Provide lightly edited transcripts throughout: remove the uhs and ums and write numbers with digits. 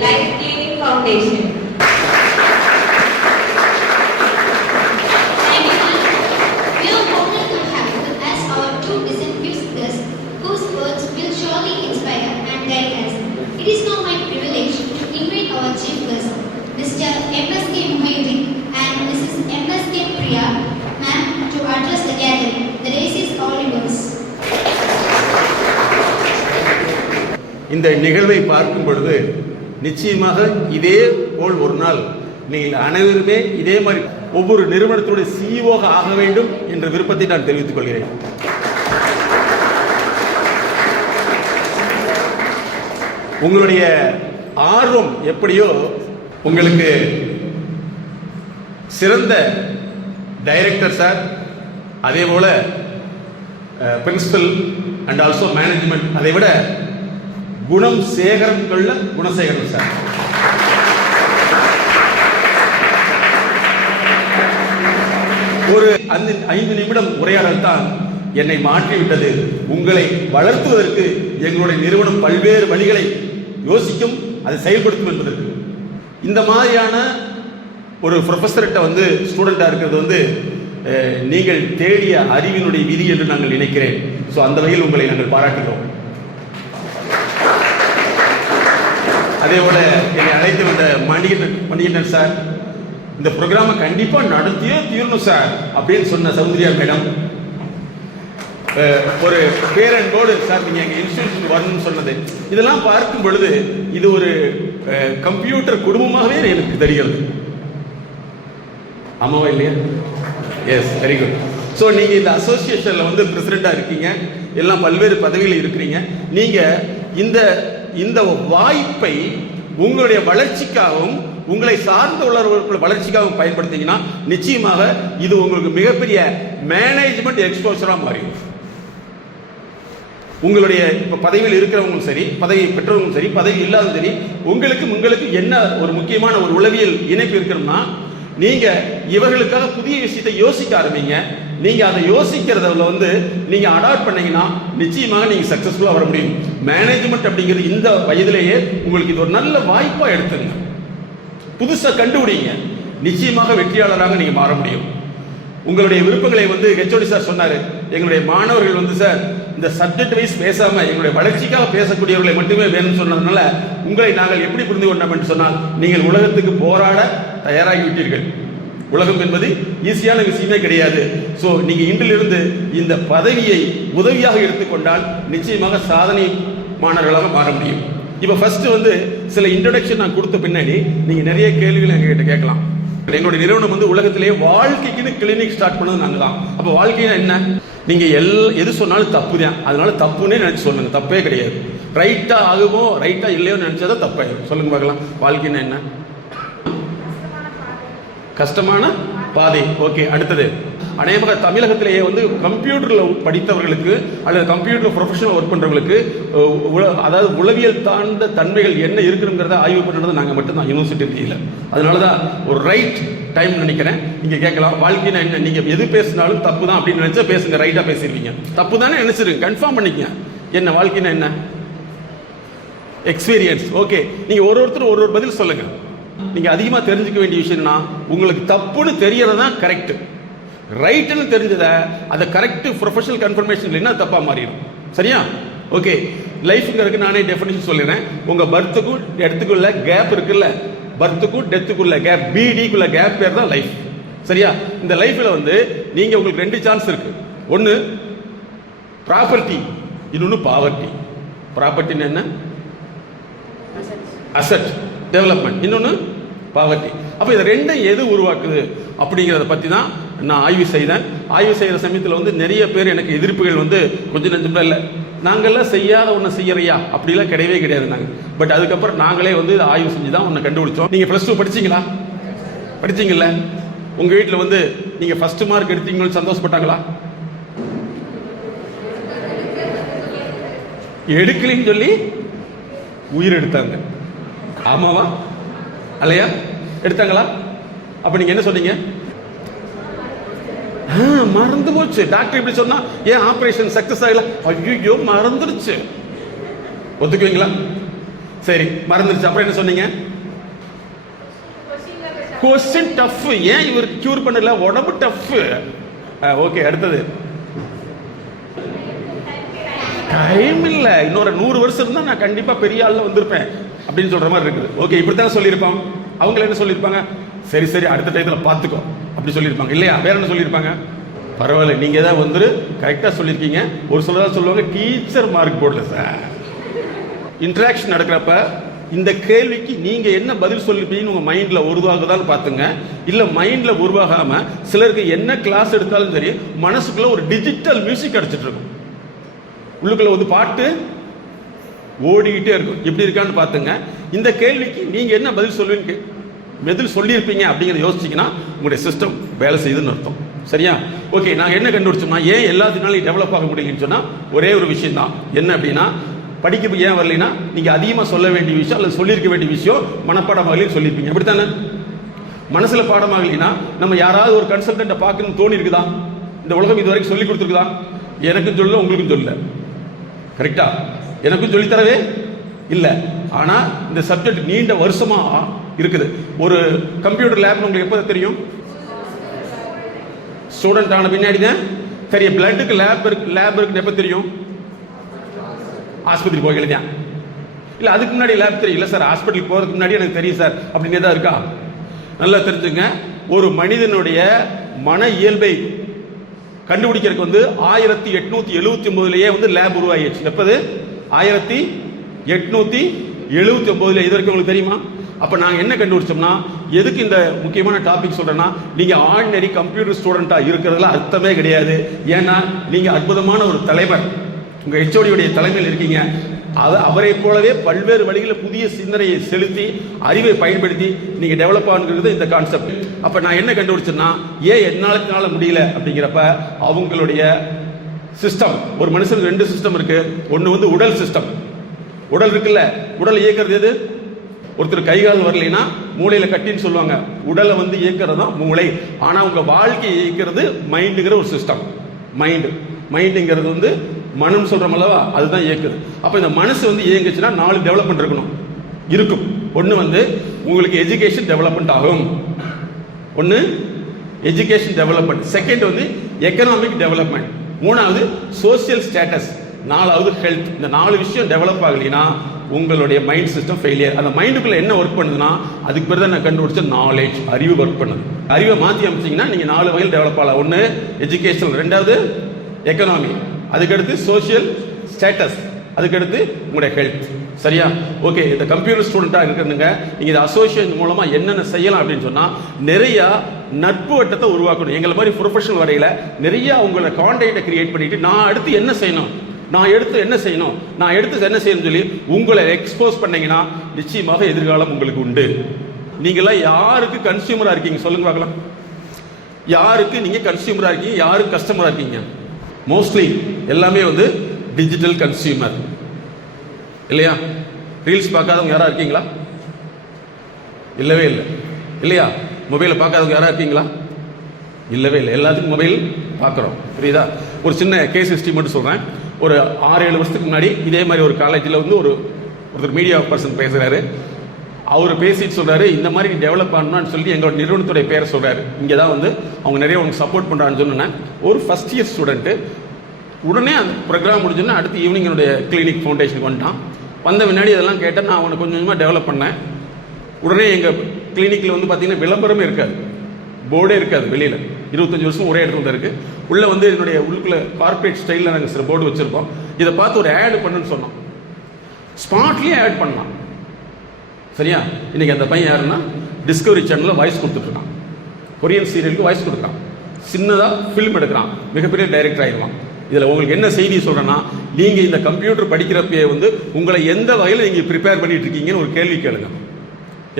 Life Giving Foundation. Thank you, ma'am. We are honored to have you as our two distinguished guests whose words will surely inspire and guide us. It is now my privilege to invite our chief guest, Mr. M.S.K. Muhyiddin and Mrs. M.S.K. Priya, ma'am, to address the gathering. The race is all yours. இந்த நிகழ்வை பார்க்கும் பொழுது நிச்சயமாக இதே போல் ஒரு நாள் நீங்கள் அனைவருமே இதே மாதிரி ஒவ்வொரு நிறுவனத்துடைய சிஇஓ ஆக வேண்டும் என்ற விருப்பத்தை நான் தெரிவித்துக் கொள்கிறேன். உங்களுடைய ஆர்வம் எப்படியோ உங்களுக்கு சிறந்த டைரக்டர் சார், அதே போல பிரின்சிபல் அண்ட் ஆல்சோ மேனேஜ்மெண்ட், அதை விட குணம் சேகரம் கொள்ள குணசேகரன் சார். ஒரு 5 நிமிடம் உரையாடல் தான் என்னை மாற்றிவிட்டது. உங்களை வளர்த்துவதற்கு எங்களுடைய நிறுவனம் பல்வேறு வழிகளை யோசிக்கும், அதை செயல்படுத்தும் என்பதற்கு. இந்த மாதிரியான ஒரு ப்ரொஃபஸர்கிட்ட வந்து ஸ்டூடெண்டா இருக்கிறது நீங்கள் தேடிய அறிவினுடைய விதி என்று நாங்கள் நினைக்கிறேன். ஸோ அந்த வகையில் உங்களை நாங்கள் பாராட்டுகிறோம். அதே போல என்னை அழைத்து வந்த மணிகண்டன் சார், இந்த ப்ரோக்ராமை கண்டிப்பா நடத்தியே தீரணும் சார் அப்படின்னு சொன்ன சௌந்தர்யா மேடம், ஒரு பேரன்போடு சார் நீங்க எங்க இன்ஸ்டிடியூஷன் வரணும்னு சொன்னது, இதெல்லாம் பார்க்கும் பொழுது இது ஒரு கம்ப்யூட்டர் குடும்பமாகவே எனக்கு தெரிகிறது. ஆமாவா இல்லையா? S, very good. ஸோ நீங்க இந்த அசோசியேஷன்ல வந்து பிரசிடண்டா இருக்கீங்க, எல்லாம் பல்வேறு பதவியில் இருக்கிறீங்க. நீங்க இந்த வாய்ப்பை உங்களுடைய வளர்ச்சிக்காகவும் உங்களை சார்ந்த உள்ளவர்கள் வளர்ச்சிக்காகவும் பயன்படுத்திங்கன்னா நிச்சயமாக இது உங்களுக்கு மிகப்பெரிய மேனேஜ்மெண்ட் எக்ஸ்போசரா மாறிடும். உங்களுடைய இப்ப பதவியில் இருக்கிறவங்களும் சரி, பதவி பெற்றவங்களும் சரி, பதவி இல்லாத சரி, உங்களுக்கு என்ன ஒரு முக்கியமான ஒரு உளவியல் இணைப்பு இருக்கணும்னா, நீங்க இவர்களுக்காக புதிய விஷயத்தை யோசிக்க ஆரம்பிங்க. நீங்க அதை யோசிக்கிறதுல நீங்க அடாப்ட் பண்ணீங்கன்னா நிச்சயமாக நீங்க சக்சஸ்ஃபுல்லா வர முடியும். மேனேஜ்மெண்ட் அப்படிங்கிறது இந்த வயதிலேயே உங்களுக்கு இது ஒரு நல்ல வாய்ப்பா எடுத்துங்க. புதுசா கண்டுபிடிங்க, நிச்சயமாக வெற்றியாளராக நீங்க மாற முடியும். உங்களுடைய விருப்பங்களை ஹெச்ஓடி சார் சொன்னாரு, எங்களுடைய மாணவர்கள் சார் இந்த சப்ஜெக்ட் வைஸ் பேசாம எங்களுடைய வளர்ச்சிக்காக பேசக்கூடியவர்களை மட்டுமே வேணும்னு சொன்னதுனால உங்களை நாங்கள் எப்படி புரிந்து கொண்டோம் என்று சொன்னால், நீங்கள் உலகத்துக்கு போராட தயாராகி விட்டீர்கள். உலகம் என்பது ஈஸியான விஷயமே கிடையாது. ஸோ நீங்க இன்றிலிருந்து இந்த பதவியை உதவியாக எடுத்துக்கொண்டால் நிச்சயமாக சாதனை மாணவர்களாக மாற முடியும். இப்போ ஃபர்ஸ்ட் சில இன்ட்ரோடக்ஷன் நான் கொடுத்த பின்னாடி நீங்க நிறைய கேள்விகள் எங்ககிட்ட கேட்கலாம். எங்களுடைய நிறுவனம் உலகத்திலேயே வாழ்க்கைக்குன்னு கிளினிக் ஸ்டார்ட் பண்ணது நாங்கள் தான். அப்போ வாழ்க்கையா என்ன? நீங்க எது சொன்னாலும் தப்பு தான், அதனால தப்புன்னே நினைச்சு சொல்லுங்க, தப்பே கிடையாது. ரைட்டா ஆகுமோ ரைட்டா இல்லையோ நினைச்சாதான் தப்பாயிடும். சொல்லுங்க பார்க்கலாம், வாழ்க்கைன்னா என்ன? கஷ்டமான பாதை. ஓகே, அடுத்தது அநேக தமிழகத்திலேயே கம்ப்யூட்டரில் படித்தவர்களுக்கு அல்லது கம்ப்யூட்டர் ப்ரொஃபஷனல் ஒர்க் பண்ணுறவங்களுக்கு அதாவது உளவியல் தாழ்ந்த தன்மைகள் என்ன இருக்குங்கிறத ஆய்வு பண்ணுறது நாங்கள் மட்டும்தான் யூனிவர்சிட்டியில். அதனால தான் ஒரு ரைட் டைம் நினைக்கிறேன். நீங்கள் கேட்கலாம், வாழ்க்கைனா என்ன? நீங்கள் எது பேசினாலும் தப்பு தான் அப்படின்னு நினச்சா பேசுங்க, ரைட்டாக பேசிடுவீங்க. தப்பு தானே நினச்சிருங்க, கன்ஃபார்ம் பண்ணிக்கங்க. என்ன வாழ்க்கைனா என்ன? எக்ஸ்பீரியன்ஸ். ஓகே, நீங்கள் ஒருத்தர் ஒரு பதில் சொல்லுங்கள். நீங்க அதிகமா தெரிஞ்சுக்க வேண்டிய விஷயம்னா, உங்களுக்கு தப்புன்னு தெரியறது தான் கரெக்ட். ரைட்னு தெரிஞ்சத அதை கரெக்ட் ப்ரொஃபஷனல் கன்ஃபர்மேஷன் இல்லைன்னா தப்பா மாறிடும். சரியா? ஓகே, லைஃப்ங்கிறதுக்கு நானே டெஃபினிஷன் சொல்லிடுறேன். உங்க பர்த்துக்கும் டெத்துக்குள்ள கேப் இருக்குல்ல, பர்த்துக்கும் டெத்துக்குள்ள கேப், பிடிக்குள்ள கேப் பேர் தான் லைஃப். சரியா? இந்த லைஃப்ல நீங்க உங்களுக்கு 2 சான்ஸ் இருக்கு. ஒன்னு ப்ராப்பர்ட்டி, இன்னொன்னு பாவர்ட்டி. ப்ராப்பர்ட்டின்னு என்ன? Asset development. இன்னொன்று பாவர்ட்டி. அப்போ இதை ரெண்டும் எது உருவாக்குது அப்படிங்கிறத பற்றி தான் நான் ஆய்வு செய்தேன். ஆய்வு செய்கிற சமயத்தில் நிறைய பேர் எனக்கு எதிர்ப்புகள் கொஞ்சம் நெஞ்சம் இல்லை, நாங்கள்லாம் செய்யாத ஒன்று செய்யறையா அப்படிலாம் கிடையவே கிடையாது நாங்கள். பட் அதுக்கப்புறம் நாங்களே ஆய்வு செஞ்சு தான் ஒன்று கண்டுபிடிச்சோம். நீங்கள் +2 படிச்சீங்களா? படிச்சீங்கல்ல? உங்கள் வீட்டில் நீங்கள் ஃபர்ஸ்ட் மார்க் எடுத்தீங்கன்னு சந்தோஷப்பட்டாங்களா? எடுக்கலின்னு சொல்லி உயிர் எடுத்தாங்க. ஆமாவா அல்லையா? எடுத்தாங்களா? அப்ப நீங்க என்ன சொன்னீங்க? மறந்து போச்சு. டாக்டர் இப்படி சொன்னா ஏன் ஆபரேஷன் சக்சஸ் ஆகல? ஐயோ மறந்துருச்சு. ஒத்துக்குவீங்களா? சரி, மறந்துருச்சு. அப்புறம் என்ன சொன்னீங்க? Question tough. ஏன் இவர் கியூர் பண்ணல? உடம்பு டஃப். ஓகே, அடுத்தது டைம் இல்ல. இன்னொரு 100 வருஷம் இருந்தா நான் கண்டிப்பா பெரிய ஆள்ல வந்திருப்பேன் அப்படின்னு சொல்ற மாதிரி இருக்குது. ஓகே, இப்படித்தான் சொல்லியிருப்பாங்க. அவங்க என்ன சொல்லியிருப்பாங்க? சரி சரி, அடுத்த டைத்துல பாத்துக்கோ அப்படி சொல்லியிருப்பாங்க இல்லையா? வேற என்ன சொல்லியிருப்பாங்க? பரவாயில்ல, நீங்க தான் வந்து கரெக்டா சொல்லியிருக்கீங்க. ஒரு சிலதான் சொல்லுவாங்க டீச்சர் மார்க் போடல சார். இன்டராக்ஷன் நடக்கிறப்ப இந்த கேள்விக்கு நீங்க என்ன பதில் சொல்லிருப்பீங்கன்னு உங்க மைண்ட்ல உருவாகுதான்னு பாத்துங்க. இல்ல மைண்ட்ல உருவாகாம சிலருக்கு என்ன கிளாஸ் எடுத்தாலும் சரி மனசுக்குள்ள ஒரு டிஜிட்டல் மியூசிக் அடிச்சிட்டு இருக்கும். உள்ளுக்குள்ள வந்து பாட்டு ஓடிக்கிட்டே இருக்கும். எப்படி இருக்கான்னு பாத்துங்க. இந்த கேள்விக்கு நீங்க என்ன பதில் சொல்லுவீங்க, பதில் சொல்லியிருப்பீங்க அப்படிங்கிறத யோசிச்சீங்கன்னா உங்களுடைய சிஸ்டம் வேலை செய்யுதுன்னு அர்த்தம். சரியா? ஓகே, நாங்க என்ன கண்டுபிடிச்சோம்னா ஏன் எல்லாத்தினாலும் டெவலப் ஆக முடியலன்னு சொன்னா ஒரே ஒரு விஷயம் தான். என்ன அப்படின்னா, படிக்க ஏன் வரலைன்னா நீங்க அதிகமா சொல்ல வேண்டிய விஷயம் அல்லது சொல்லியிருக்க வேண்டிய விஷயம் மனப்பாடமாகலையும் சொல்லியிருப்பீங்க. அப்படித்தானே? மனசுல பாடமாகலைன்னா நம்ம யாராவது ஒரு கன்சல்டன்ட்டை பார்க்கணும்னு தோணி இருக்குதா? இந்த உலகம் இது வரைக்கும் சொல்லி கொடுத்துருக்குதா? எனக்கும் சொல்லல, உங்களுக்கும் சொல்லல. கரெக்டா? எனக்கும் சொல்லித்தரவே இல்லை. ஆனா இந்த சப்ஜெக்ட் நீண்ட வருஷமா இருக்குது. ஒரு கம்ப்யூட்டர் லேப் உங்களுக்கு எப்போ தெரியும்? ஸ்டூடெண்ட் ஆன பின்னாடி தான் தெரியும். பிளட்டுக்கு லேப் இருக்கு எப்போ தெரியும்? ஆஸ்பத்திரி போய் எழுதியா? இல்லை அதுக்கு முன்னாடி லேப் தெரியும். இல்லை சார், ஹாஸ்பிட்டலுக்கு போகிறதுக்கு முன்னாடி எனக்கு தெரியும் சார் அப்படின்னு தான் இருக்கா? நல்லா தெரிஞ்சுங்க. ஒரு மனிதனுடைய மன இயல்பை கண்டுபிடிக்கிறதுக்கு வந்து 1879 வந்து லேப் உருவாகிடுச்சு. எப்போது? 1879. இது வரைக்கும் உங்களுக்கு தெரியுமா? அப்ப நாங்க என்ன கண்டுபிடிச்சோம்னா, எதுக்கு இந்த முக்கியமான டாபிக் சொல்றேன்னா, நீங்க ஆர்டினரி கம்ப்யூட்டர் ஸ்டூடெண்டா இருக்கிறதுல அர்த்தமே கிடையாது. ஏன்னா நீங்க அற்புதமான ஒரு தலைவர், உங்க ஹெச்ஓடியுடைய தலைமையில் இருக்கீங்க. அவரை போலவே பல்வேறு வழிகளில் புதிய சிந்தனையை செலுத்தி அறிவை பயன்படுத்தி நீங்க டெவலப் ஆகுங்கிறது இந்த கான்செப்ட். அப்ப நான் என்ன கண்டுபிடிச்சேன்னா, ஏன் என்னால முடியல அப்படிங்கிறப்ப அவங்களுடைய சிஸ்டம், ஒரு மனுஷனுக்கு 2 சிஸ்டம் இருக்கு. ஒன்னு வந்து உடல் சிஸ்டம். உடல் இருக்குல்ல, உடல் இயக்கிறது எது? ஒருத்தர் கை கால் வரலைன்னா மூளையில கட்டின்னு சொல்லுவாங்க. உடலை வந்து இயக்கிறது தான் மூளை. ஆனா உங்க வாழ்க்கையை இயக்கிறது மைண்டுங்கிற ஒரு சிஸ்டம். மைண்டுங்கிறது வந்து மனம் சொல்றோம் அல்லவா, அதுதான் இயக்குது. அப்ப இந்த மனசு வந்து இயங்குச்சுன்னா 4 டெவலப்மெண்ட் இருக்கும். ஒன்னு வந்து உங்களுக்கு எஜுகேஷன் டெவலப்மெண்ட் ஆகும். ஒன்னு எஜுகேஷன் டெவலப்மெண்ட். செகண்ட் வந்து எக்கனாமிக் டெவலப்மெண்ட். மூணாவது சோசியல் ஸ்டேட்டஸ். நாலாவது ஹெல்த். இந்த 4 விஷயம் டெவலப் ஆகலைன்னா உங்களுடைய மைண்ட் சிஸ்டம் ஃபெயிலியர். அந்த மைண்டுக்குள்ள என்ன ஒர்க் பண்ணுதுன்னா அதுக்கு பேர் தான் நான் கண்டுபிடிச்ச நாலேஜ், அறிவு ஒர்க் பண்ணுது. அறிவை மாற்றி அமைச்சிங்கன்னா நீங்க 4 வகையில் டெவலப் ஆகலாம். ஒன்று எஜுகேஷன், ரெண்டாவது எக்கனாமி, அதுக்கடுத்து சோசியல் ஸ்டேட்டஸ், அதுக்கடுத்து உங்களுடைய ஹெல்த். சரியா? ஓகே, இந்த கம்ப்யூட்டர் ஸ்டூடெண்டா இருக்கிறதுங்க நீங்க இந்த அசோசியேஷன் மூலமா என்னென்ன செய்யலாம் அப்படின்னு சொன்னா, நிறைய நட்பு வட்டத்தை உருவாக்கணும். எங்களை மாதிரி ப்ரொஃபஷனல் வரையில நிறைய உங்களை கான்டாக்டை கிரியேட் பண்ணிட்டு நான் அடுத்து என்ன செய்யணும், நான் எடுத்து என்ன செய்யணும் சொல்லி உங்களை எக்ஸ்போஸ் பண்ணீங்கன்னா நிச்சயமாக எதிர்காலம் உங்களுக்கு உண்டு. நீங்களாம் யாருக்கு கன்சியூமரா இருக்கீங்க சொல்லுங்க பார்க்கலாம். யாருக்கு நீங்க கன்சியூமரா இருக்கீங்க, யாருக்கு கஸ்டமரா இருக்கீங்க? மோஸ்ட்லி எல்லாமே வந்து டிஜிட்டல் கன்சியூமர் இல்லையா? ரீல்ஸ் பார்க்காதவங்க யாரா இருக்கீங்களா? இல்லவே இல்லை இல்லையா? மொபைலை பார்க்காதவங்க யாரா இருக்கீங்களா? இல்லவே இல்லை. எல்லாத்துக்கும் மொபைல் பார்க்குறோம். புரியுதா? ஒரு சின்ன கேஸ் ஹிஸ்ட்ரி மட்டும் சொல்கிறேன். ஒரு 6-7 வருஷத்துக்கு முன்னாடி இதே மாதிரி ஒரு காலேஜில் வந்து ஒருத்தர் மீடியா பர்சன் பேசுகிறாரு. அவர் பேசிட்டு சொல்கிறாரு, இந்த மாதிரி டெவலப் பண்ணணும்னு சொல்லி எங்களோட நிறுவனத்துடைய பேரை சொல்கிறாரு. இங்கே தான் வந்து அவங்க நிறைய அவங்க சப்போர்ட் பண்ணுறான்னு சொன்னேன். ஒரு ஃபஸ்ட் இயர் ஸ்டூடெண்ட்டு உடனே அந்த ப்ரோக்ராம் முடிஞ்சோன்னா அடுத்து ஈவினிங் என்னுடைய கிளினிக் ஃபவுண்டேஷனுக்கு வந்துட்டான். வந்த முன்னாடி இதெல்லாம் கேட்டேன். நான் அவனை கொஞ்சம் கொஞ்சமாக டெவலப் பண்ணேன். உடனே எங்கள் கிளினிக்கில் வந்து பார்த்தீங்கன்னா விளம்பரமே இருக்காது, போர்டே இருக்காது. வெளியில் 25 வருஷம் ஒரே இடத்துல இருக்குது. உள்ளே வந்து என்னுடைய உள்ளுக்குள்ளே கார்பரேட் ஸ்டைலில் நாங்கள் சில போர்டு வச்சுருப்போம். இதை பார்த்து ஒரு ஆட் பண்ணுன்னு சொன்னோம். ஸ்பாட்லேயே ஆட் பண்ணலாம். சரியா? இன்னைக்கு அந்த பையன் யாருன்னா டிஸ்கவரி சேனலில் வாய்ஸ் கொடுத்துட்ருக்கான். கொரியன் சீரியலுக்கு வாய்ஸ் கொடுக்குறான். சின்னதாக ஃபிலிம் எடுக்கிறான். மிகப்பெரிய டைரக்டர் ஆகிடுவான். இதில் உங்களுக்கு என்ன செய்தி சொல்கிறேன்னா, நீங்கள் இந்த கம்ப்யூட்டர் படிக்கிறப்பே வந்து உங்களை எந்த வகையில் நீங்கள் ப்ரிப்பேர் பண்ணிட்டு இருக்கீங்கன்னு ஒரு கேள்வி கேளுங்க.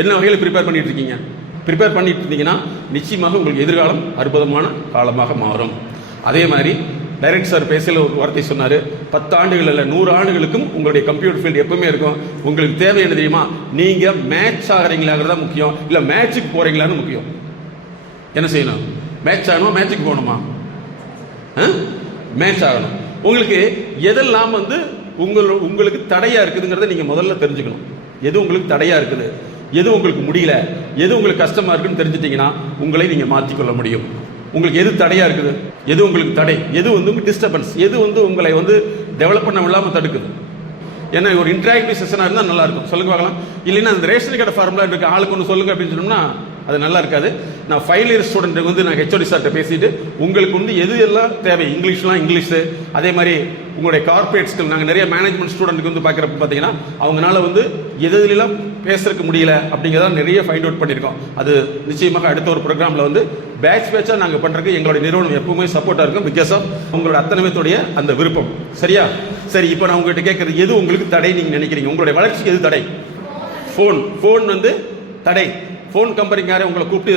என்ன வகையில் ப்ரிப்பேர் பண்ணிட்டு இருக்கீங்க? ப்ரிப்பேர் பண்ணிட்டு இருந்தீங்கன்னா நிச்சயமாக உங்களுக்கு எதிர்காலம் அற்புதமான காலமாக மாறும். அதே மாதிரி டைரக்ட் சார் பேசல ஒரு வார்த்தை சொன்னார், 10 ஆண்டுகள் அல்ல 100 ஆண்டுகளுக்கும் உங்களுடைய கம்ப்யூட்டர் ஃபீல்டு எப்பவுமே இருக்கும். உங்களுக்கு தேவை என்ன தெரியுமா? நீங்கள் மேட்ச் ஆகிறீங்களாங்கிறதா முக்கியம், இல்லை மேட்சுக்கு போகிறீங்களான்னு முக்கியம். என்ன செய்யணும்? மேட்ச் ஆகணும். மேட்சுக்கு போகணுமா? மேட்ச் ஆகணும். உங்களுக்கு எதெல்லாம் வந்து உங்களுக்கு தடையா இருக்குதுங்கிறத நீங்கள் முதல்ல தெரிஞ்சுக்கணும். எது உங்களுக்கு தடையாக இருக்குது, எது உங்களுக்கு முடியல, எது உங்களுக்கு கஷ்டமாக இருக்குன்னு தெரிஞ்சிட்டிங்கன்னா உங்களை நீங்கள் மாற்றிக்கொள்ள முடியும். உங்களுக்கு எது தடையாக இருக்குது, எது உங்களுக்கு தடை, எது வந்து உங்களுக்கு டிஸ்டர்பன்ஸ், எது வந்து உங்களை வந்து டெவலப் பண்ண விடாமல் தடுக்குது. ஏன்னா ஒரு இன்டராக்டிவ் செஷனாக இருந்தால் நல்லாயிருக்கும். சொல்லுங்க பார்க்கலாம். இல்லைன்னா அந்த ரேஷன் கார்டு ஃபார்முலா இருக்குது, ஆளுக்கு ஒன்று சொல்லுங்க அப்படின்னு சொன்னோம்னா அது நல்லா இருக்காது. நான் ஃபைனல் இயர் ஸ்டூடெண்ட்டுக்கு வந்து நான் ஹெச்ஓடி சார்கிட்ட பேசிட்டு உங்களுக்கு வந்து எது எல்லாம் தேவை, இங்கிலீஷ்லாம் இங்கிலீஷு, அதே மாதிரி உங்களுடைய கார்பரேட் ஸ்கில், நாங்கள் நிறைய மேனேஜ்மெண்ட் ஸ்டூடெண்ட்டுக்கு வந்து பார்க்குறப்ப பார்த்தீங்கன்னா அவங்களால வந்து எதுலாம் பேசுறதுக்கு முடியல அப்படிங்கிறத நிறைய ஃபைண்ட் அவுட் பண்ணியிருக்கோம். அது நிச்சயமாக அடுத்த ஒரு ப்ரோக்ராமில் வந்து பேட்சாக நாங்கள் பண்ணுறதுக்கு எங்களுடைய நிறுவனம் எப்பவுமே சப்போர்ட்டாக இருக்கும். பிகாஸ் ஆஃப் உங்களோட அத்தனை பேருடைய அந்த விருப்பம். சரியா? சரி, இப்போ நான் உங்கள்கிட்ட கேட்குறது, எது உங்களுக்கு தடை நீங்கள் நினைக்கிறீங்க? உங்களுடைய வளர்ச்சிக்கு எது தடை? ஃபோன் வந்து தடை. ஃபோன் கம்பெனிக்கார உங்களை கூப்பிட்டு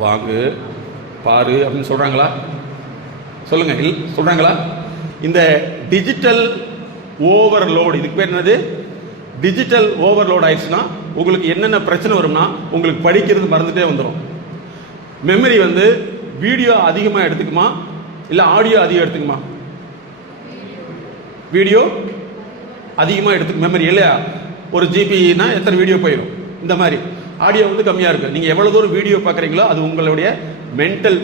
வாங்கு பாரு அப்படின்னு சொல்கிறாங்களா? சொல்லுங்க, சொல்கிறாங்களா? இந்த டிஜிட்டல் ஓவர்லோடு, இதுக்கு பேர் என்னது? டிஜிட்டல் ஓவர்லோட் ஆயிடுச்சுன்னா உங்களுக்கு என்னென்ன பிரச்சனை வரும்னா, உங்களுக்கு படிக்கிறது மறந்துட்டே வந்துடும். மெமரி வந்து வீடியோ அதிகமாக எடுத்துக்குமா இல்லை ஆடியோ அதிகம் எடுத்துக்குமா? வீடியோ அதிகமாக எடுத்துக்கு மெமரி இல்லையா? ஒரு ஜிபினா எத்தனை வீடியோ போயிடும். இந்த மாதிரி ஆடியோ வந்து கம்மியாக இருக்குது. நீங்கள் எவ்வளோ தூரம் வீடியோ பார்க்குறீங்களோ அது உங்களுடைய மென்டல்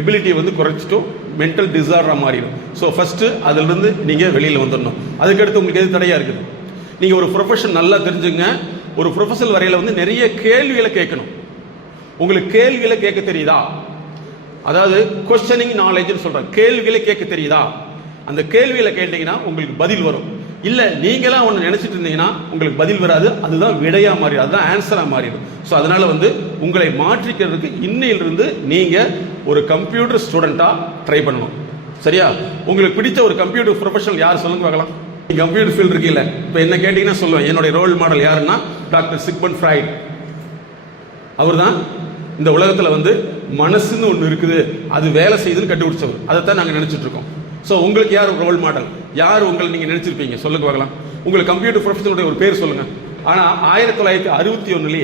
எபிலிட்டியை வந்து குறைச்சிட்டும் மென்டல் டிசார்டராக மாறிடும். ஸோ ஃபஸ்ட்டு அதிலிருந்து நீங்கள் வெளியில் வந்துடணும். அதுக்கடுத்து உங்களுக்கு எது தடையாக இருக்குது? நீங்கள் ஒரு ப்ரொஃபஷன் நல்லா தெரிஞ்சுங்க. ஒரு ப்ரொஃபஷனல் வரையில் வந்து நிறைய கேள்விகளை கேட்கணும். உங்களுக்கு கேள்விகளை கேட்க தெரியுதா? அதாவது கொஸ்டனிங் நாலேஜ்னு சொல்கிறேன். கேள்விகளை கேட்க தெரியுதா? அந்த கேள்விகளை கேட்டீங்கன்னா உங்களுக்கு பதில் வரும். இல்லை நீங்களாம் ஒன்று நினச்சிட்டு இருந்தீங்கன்னா உங்களுக்கு பதில் வராது. அதுதான் விடையாக மாறிடும், அதுதான் ஆன்சராக மாறிடும். ஸோ அதனால் வந்து உங்களை மாற்றிக்கிறதுக்கு இன்னையிலிருந்து நீங்கள் ஒரு கம்ப்யூட்டர் ஸ்டூடெண்ட்டாக ட்ரை பண்ணணும். சரியா? உங்களுக்கு பிடிச்ச ஒரு கம்ப்யூட்டர் ப்ரொஃபஷனல் யார் சொல்லுங்க பார்க்கலாம். கம்ப்யூட்டர் ஃபீல்டு இருக்குல்ல, இப்போ என்ன கேட்டிங்கன்னா சொல்லுவேன், என்னுடைய ரோல் மாடல் யாருன்னா டாக்டர் சிக்மண்ட் ஃப்ராய்ட். அவர் தான் இந்த உலகத்தில் வந்து மனசுன்னு ஒன்று இருக்குது, அது வேலை செய்யுதுன்னு கண்டுபிடிச்சவர். அதைத்தான் நாங்கள் நினச்சிட்டு இருக்கோம். ஸோ உங்களுக்கு யார் ரோல் மாடல், யார் உங்களை நீங்கள் நினச்சிருப்பீங்க சொல்லுங்க பார்க்கலாம். உங்களுக்கு கம்ப்யூட்டர் ப்ரொஃபஷனலுடைய ஒரு பேர் சொல்லுங்கள். ஆனால் 1961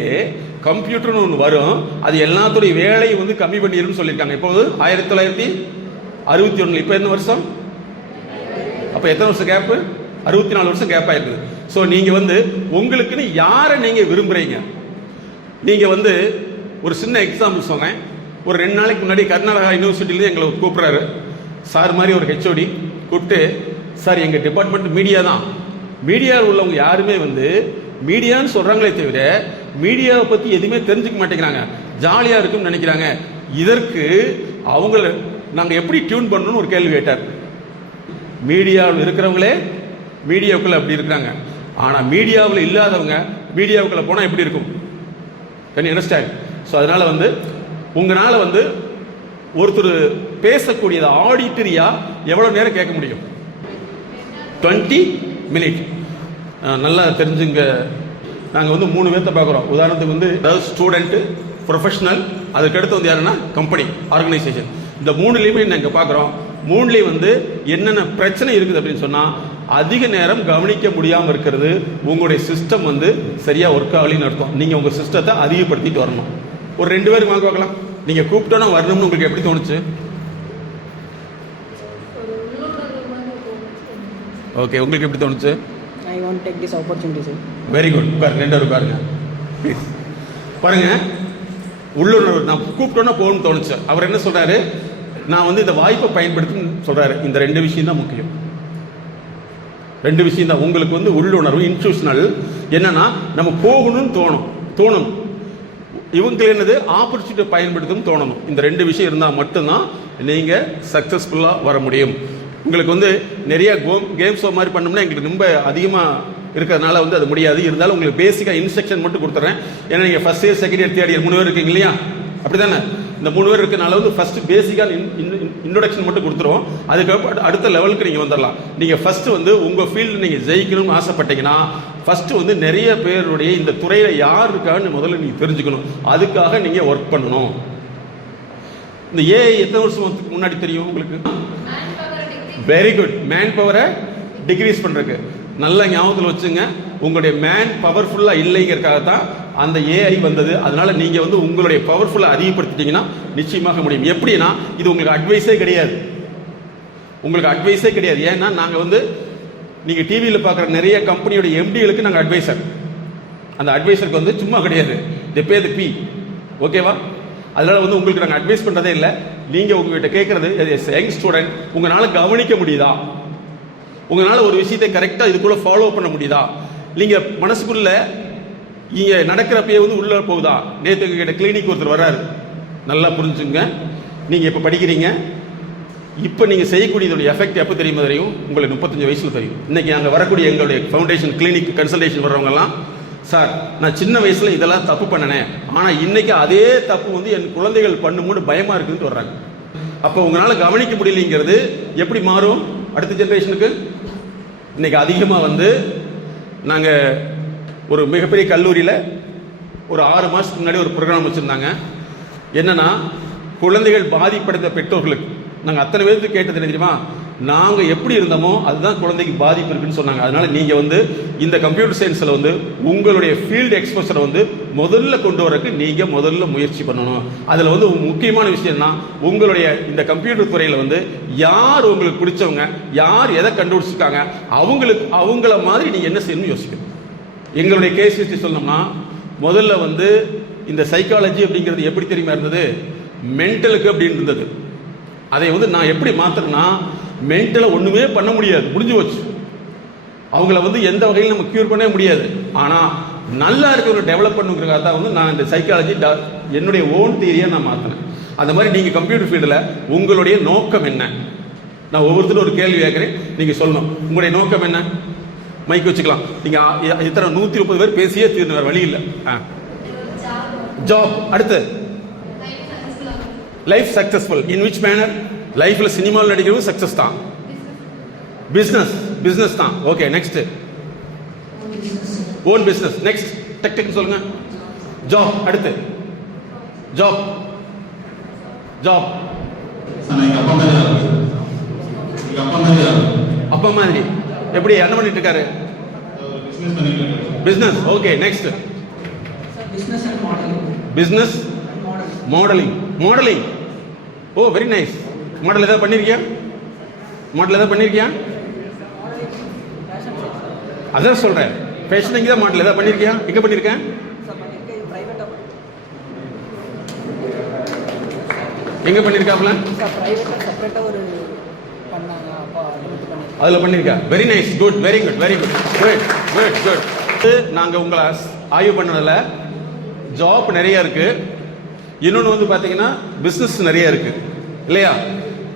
கம்ப்யூட்டர்னு ஒன்று வரும், அது எல்லாத்துடைய வேலையை வந்து கம்மி பண்ணிடும்னு சொல்லியிருக்காங்க. இப்போது 1961. இப்போ என்ன வருஷம்? அப்போ எத்தனை வருஷம் கேப்பு? 64 வருஷம் கேப் ஆயிருக்குது. ஸோ நீங்கள் வந்து உங்களுக்குன்னு யாரை நீங்கள் விரும்புகிறீங்க? நீங்கள் வந்து ஒரு சின்ன எக்ஸாம்பிள் சொன்னேன். ஒரு 2 நாளைக்கு முன்னாடி கர்நாடகா யூனிவர்சிட்டியிலேருந்து எங்களை கூப்பிட்றாரு சார் மாதிரி ஒரு ஹெச்ஓடி கூப்பிட்டு, சார் எங்கள் டிபார்ட்மெண்ட் மீடியா தான், மீடியாவில் உள்ளவங்க யாருமே வந்து மீடியான்னு சொல்கிறாங்களே தவிர மீடியாவை பற்றி எதுவுமே தெரிஞ்சுக்க மாட்டேங்கிறாங்க, ஜாலியாக இருக்குன்னு நினைக்கிறாங்க. இதற்கு அவங்கள நாங்கள் எப்படி டியூன் பண்ணணும்னு ஒரு கேள்வி கேட்டார். மீடியாவில் இருக்கிறவங்களே மீடியாவுக்குள்ளே அப்படி இருக்கிறாங்க, ஆனால் மீடியாவில் இல்லாதவங்க மீடியாவுக்குள்ளே போனால் எப்படி இருக்கும்? Can you understand? ஸோ அதனால் வந்து உங்களால் வந்து ஒருத்தர் பேசக்கூடியது ஆடிட்டரியாக எவ்வளோ நேரம் கேட்க முடியும்? 20 மினிட். நல்லா தெரிஞ்சுங்க. நாங்கள் வந்து 3 பேர்த்த பார்க்குறோம். உதாரணத்துக்கு வந்து அதாவது ஸ்டூடெண்ட்டு, ப்ரொஃபஷனல், அதுக்கடுத்து வந்து யாருன்னா கம்பெனி, ஆர்கனைசேஷன். இந்த 3லையுமே நாங்கள் பார்க்குறோம். 3லையும் வந்து என்னென்ன பிரச்சனை இருக்குது அப்படின்னு சொன்னால், அதிக நேரம் கவனிக்க முடியாமல் இருக்கிறது. உங்களுடைய சிஸ்டம் வந்து சரியாக ஒர்க் ஆகலின்னு அர்த்தம். நீங்கள் உங்கள் சிஸ்டத்தை அதிகப்படுத்திட்டு வரணும். ஒரு 2 பேர் வாங்க பார்க்கலாம். நீங்கள் கூப்பிட்டோன்னா வரணும்னு உங்களுக்கு எப்படி தோணுச்சு? ஓகே, உங்களுக்கு எப்படி தோணுச்சு? I want to take this opportunity, sir. Very good. உட்காருங்க, 2 பேர் உட்காருங்க ப்ளீஸ். பாருங்க, உள்ளூர் நான் கூப்பிட்டோன்னா போகணும்னு தோணுச்சு. அவர் என்ன சொல்றாரு? நான் வந்து இந்த வாய்ப்பை பயன்படுத்துன்னு சொல்றாரு. இந்த 2 விஷயம் தான் முக்கியம். 2 விஷயம் தான். உங்களுக்கு வந்து உள்ளுணர்வு, இன்ஸ்டியூஷனல் என்னன்னா நம்ம போகணும்னு தோணும். இவங்களுக்கு என்னது? ஆப்பர்ச்சுனிட்டி பயன்படுத்தணும்னு தோணணும். இந்த 2 விஷயம் இருந்தால் மட்டும்தான் நீங்கள் சக்ஸஸ்ஃபுல்லாக வர முடியும். உங்களுக்கு வந்து நிறைய கேம் ஷோ மாதிரி பண்ணோம்னா எங்களுக்கு ரொம்ப அதிகமாக இருக்கிறதுனால வந்து அது முடியாது. இருந்தாலும் உங்களுக்கு பேசிக்காக இன்ஸ்ட்ரக்ஷன் மட்டும் கொடுத்துட்றேன். ஏன்னா நீங்கள் first year, second year, third year 3 பேர் இருக்கீங்க இல்லையா? அப்படி தானே? இந்த 3 பேர் இருக்கனால வந்து ஃபர்ஸ்ட் பேசிக்காக இன்ட்ரோடக்ஷன் மட்டும் கொடுத்துருவோம். அதுக்கப்புறம் அடுத்த லெவலுக்கு நீங்கள் வந்துடலாம். நீங்கள் ஃபர்ஸ்ட் வந்து உங்கள் ஃபீல்டு நீங்கள் ஜெயிக்கணும்னு ஆசைப்பட்டீங்கன்னா ஃபர்ஸ்ட் வந்து நிறைய பேருடைய இந்த துறையில் யார் இருக்கான்னு முதல்ல நீங்கள் தெரிஞ்சுக்கணும். அதுக்காக நீங்கள் ஒர்க் பண்ணணும். இந்த ஏஐ எத்தனை வருஷத்துக்கு முன்னாடி தெரியும் உங்களுக்கு? Very good. மேன் பவரை டிக்ரீஸ் பண்ணுறதுக்கு நல்ல ஞாபகத்தில் வச்சுங்க. உங்களுடைய மேன் பவர்ஃபுல்லாக இல்லைங்கிறதுக்காக தான் அந்த ஏஐ வந்தது. அதனால நீங்கள் வந்து உங்களுடைய பவர்ஃபுல்லாக அதிகப்படுத்திட்டீங்கன்னா நிச்சயமாக முடியும். எப்படின்னா இது உங்களுக்கு அட்வைஸே கிடையாது. ஏன்னா நாங்கள் வந்து நீங்க டிவியில் பார்க்குற நிறைய கம்பெனியோட எம்டிகளுக்கு நாங்கள் அட்வைசர். அந்த அட்வைசருக்கு வந்து சும்மா கிடையாது, தே பே தி பி. ஓகேவா? அதனால வந்து உங்களுக்கு நாங்கள் அட்வைஸ் பண்ணுறதே இல்லை. நீங்கள் உங்ககிட்ட கேட்குறது யங் ஸ்டூடெண்ட், உங்களால் கவனிக்க முடியுதா, உங்களால் ஒரு விஷயத்தை கரெக்டாக இதுக்குள்ளே ஃபாலோ பண்ண முடியுதா, நீங்கள் மனசுக்குள்ள இங்கே நடக்கிறப்பயே வந்து உள்ளே போகுதா. நேற்று கிட்ட கிளினிக் ஒருத்தர் வர்றாரு, நல்லா புரிஞ்சுங்க. நீங்கள் இப்போ படிக்கிறீங்க, இப்போ நீங்கள் செய்யக்கூடியதோடைய எஃபெக்ட் எப்போ தெரியுமா தெரியும்? உங்களுக்கு 35 வயசில் தெரியும். இன்றைக்கி அங்கே வரக்கூடிய எங்களுடைய ஃபவுண்டேஷன் கிளினிக் கன்சல்டேஷன் வர்றவங்கலாம், சார் நான் சின்ன வயசில் இதெல்லாம் தப்பு பண்ணினேன், ஆனால் இன்னைக்கு அதே தப்பு வந்து என் குழந்தைகள் பண்ணும்போது பயமாக இருக்குன்னு வர்றாங்க. அப்போ உங்களால் கவனிக்க முடியலைங்கிறது எப்படி மாறும் அடுத்த ஜென்ரேஷனுக்கு? இன்னைக்கு அதிகமாக வந்து நாங்கள் ஒரு மிகப்பெரிய கல்லூரியில் ஒரு 6 மாதத்துக்கு முன்னாடி ஒரு ப்ரோக்ராம் வச்சுருந்தாங்க. என்னன்னா, குழந்தைகள் பாதிப்படைந்த பெற்றோர்களுக்கு நாங்கள் அத்தனை பேருக்கு கேட்டது என்ன தெரியுமா? நாங்கள் எப்படி இருந்தோமோ அதுதான் குழந்தைக்கு பாதிப்பு இருக்குன்னு சொன்னாங்க. அதனால நீங்கள் வந்து இந்த கம்ப்யூட்டர் சயின்ஸில் வந்து உங்களுடைய ஃபீல்டு எக்ஸ்போசரை வந்து முதல்ல கொண்டு வரக்கு நீங்கள் முதல்ல முயற்சி பண்ணணும். அதில் வந்து முக்கியமான விஷயம்னா, உங்களுடைய இந்த கம்ப்யூட்டர் துறையில் வந்து யார் உங்களுக்கு பிடிச்சவங்க, யார் எதை கண்டுபிடிச்சிருக்காங்க, அவங்கள மாதிரி நீங்கள் என்ன செய்யணும்னு யோசிக்கணும். எங்களுடைய கேஸ் ஹிஸ்டரி சொல்லணும்னா, முதல்ல வந்து இந்த சைக்காலஜி அப்படிங்கிறது எப்படி தெரியுமா இருந்தது? மென்டலுக்கு அப்படின்னு இருந்தது. அதை வந்து நான் எப்படி மாத்திரனா, மென்டலை ஒன்றுமே பண்ண முடியாது, முடிஞ்சு போச்சு. அவங்கள வந்து எந்த வகையில் நம்ம கியூர் பண்ணவே முடியாது. ஆனால் நல்லா இருக்கிற டெவலப் பண்ணுங்கிறக்காக தான் வந்து நான் இந்த சைக்காலஜி என்னுடைய ஓன் தியரியை நான் மாற்றினேன். அந்த மாதிரி நீங்கள் கம்ப்யூட்டர் ஃபீல்டில் உங்களுடைய நோக்கம் என்ன? நான் ஒவ்வொருத்தரும் ஒரு கேள்வி கேட்குறேன், நீங்கள் சொல்லணும் உங்களுடைய நோக்கம் என்ன. மைக் வச்சுக்கலாம். நீங்கள் இத்தனை 130 பேர் பேசியே தீர்ந்து வேறு வழி இல்லை. ஜாப். அடுத்து life successful. In which manner? லைஃப்ல சினிமாவில் நடிக்கவும் சக்சஸ் தான். பிசினஸ் தான். Okay, next own business. Next டெக் சொல்லுங்க. ஜாப். அடுத்து ஜாப். அப்பா மாதிரி எப்படி என்ன பண்ணிட்டு இருக்காரு? Business. Okay, next business modelling. Oh, very nice. Model ஏதாவது பண்ணிருக்கியா? அதான் சொல்றேன், ஃபேஷனுக்கு தான் மாடல் ஏதாவது பண்ணிருக்கியா? எங்க பண்ணிருக்கேன்? எங்க பண்ணிருக்காப்ல? அதுல பண்ணிருக்கா? Very nice, good, very good, good. நாங்க உங்களை ஆய்வு பண்ணதுல ஜாப் நிறைய இருக்கு, இன்னொன்று வந்து பார்த்தீங்கன்னா பிஸ்னஸ் நிறைய இருக்கு இல்லையா?